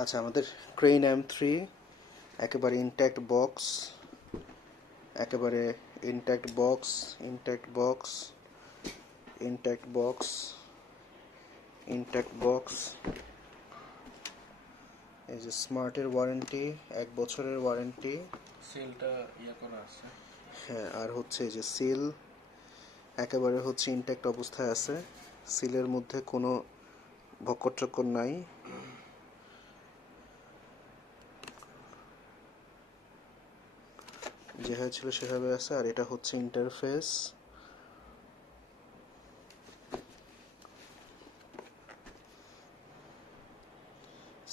আচ্ছা, আমাদের crane M3 একেবারে ইনট্যাক্ট বক্স, একেবারে intact box, intact box, intact box, intact box. এই যে স্মার্টের ওয়ারেন্টি, 1 বছরের ওয়ারেন্টি। সিলটা করা আছে। হ্যাঁ, আর হচ্ছে এই যে সিল একেবারে হচ্ছে ইনট্যাক্ট অবস্থায় আছে। সিলের মধ্যে কোনো ভক্কর চক্কর নাই। যেভাবে ছিল সেভাবে আছে। আর এটা হচ্ছে interface.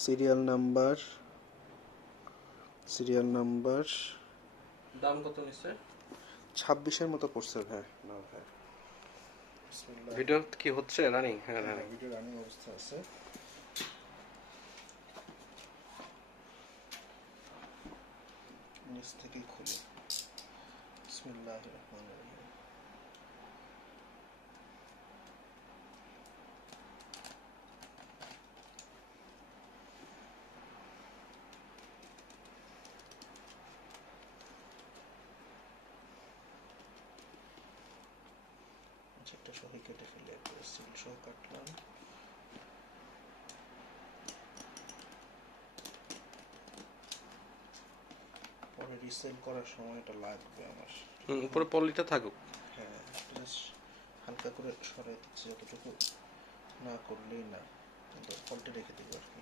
Serial number, serial number দাম কত নিচ্ছে? 26-এর মতো পড়ছে ভাই। না ভাই, ভিডিও কি হচ্ছে রানিং? হ্যাঁ রানিং। ভিডিও রানিং অবস্থা আছে। নিচ থেকেই খুলি। বিসমিল্লাহির রহমানির রহিম। একটা সহি কেটে ফেলে সিল সহ কাটলাম। পরে রিসেল করার সময়টা লাগবে আমার। উপরে পলিটা থাকুক। হ্যাঁ, জাস্ট হালকা করে সরাই দিচ্ছি, যতটুকু না করলেই না, কিন্তু পলিটা রেখে দেবো আর কি।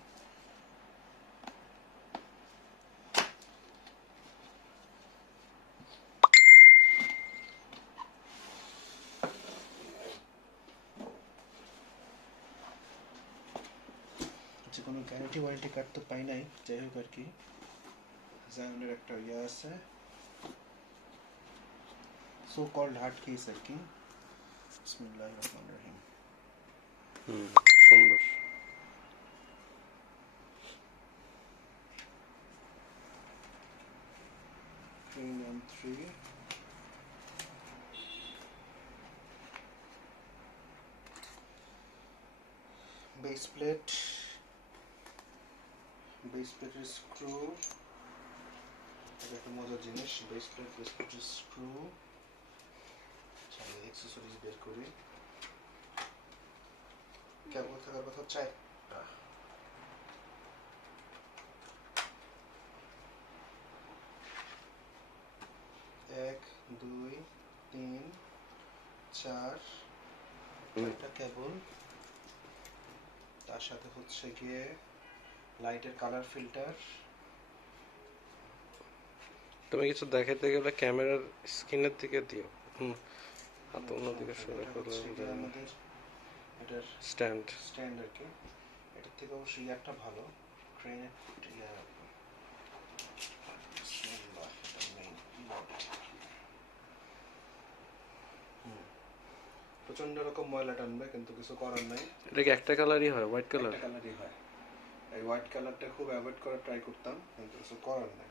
যে কোনো গ্যারান্টি ওয়ারেন্টি কার্ড তো পাই নাই, যাই হোক আর কি। জায়নের একটা আছে, সো কল্ড হার্ড কেস আর কি। বিসমিল্লাহির রহমানির রহিম। সুন্দর। Crane M3, base plate, base প্লেটের স্ক্রু। এটা একটা মজার জিনিস, বেস প্লেটের স্ক্রু। এক্সেসরিজ বের করি। কেবল থাকার কথা চাই। 1 2 3 4 ছয়টা কেবল। তার সাথে হচ্ছে গিয়ে লাইটের কালার ফিল্টার। তুমি কিছু দেখাইতে গেলে ক্যামেরার স্ক্রিনের দিকে দিও। হাত অন্যদিকে সরে করলে আমাদের এটার স্ট্যান্ড। স্ট্যান্ড আর কি। এটার থেকে অবশ্যই ইয়ারটা ভালো, ট্রেনের ইয়ার। প্রচন্ড রকম ময়লা টানবে, কিন্তু কিছু করার নাই। এটা কি একটা কালারই হয়, হোয়াইট কালার? একটা কালারই হয়। এই হোয়াইট কালারটা খুব অ্যাভয়েড করার ট্রাই করতাম, কিন্তু কিছু করার নাই।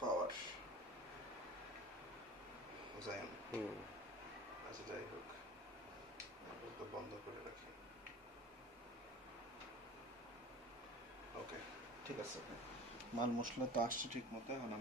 পাওয়ার জায়ন। আচ্ছা, যাই হোক, তো বন্ধ করে রাখি। ওকে, ঠিক আছে। মাল মশলা তো আসছে ঠিক মতো। এখন